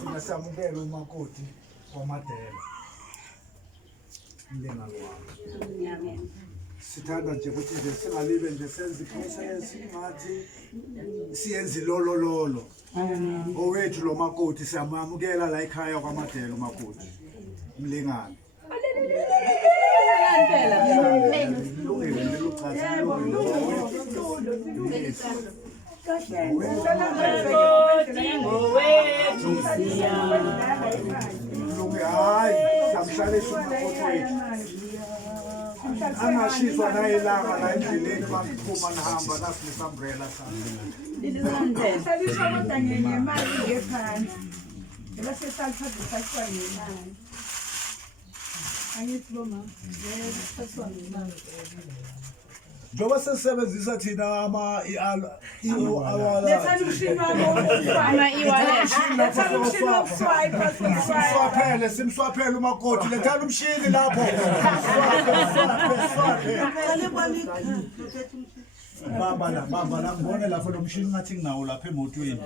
Thina samukela umakoti kwaMadela. Mlingana wami. Amen. Sithanda nje ukuthi nje singalibe nje senze iprocess ngathi siyenze lolo. Owethu lo makoti siyamamukela la ekhaya kwaMadela umakoti. Mlingana. Angashiswa nayilanga la endleleni baphuma nihamba nasinesumbrella sami. Njoba sesebenzisa thina ama simswaphele umakoti lethana umshini lapho. Bamba la ngibone lapho lo mshini ngathi nginawo lapha emotweni.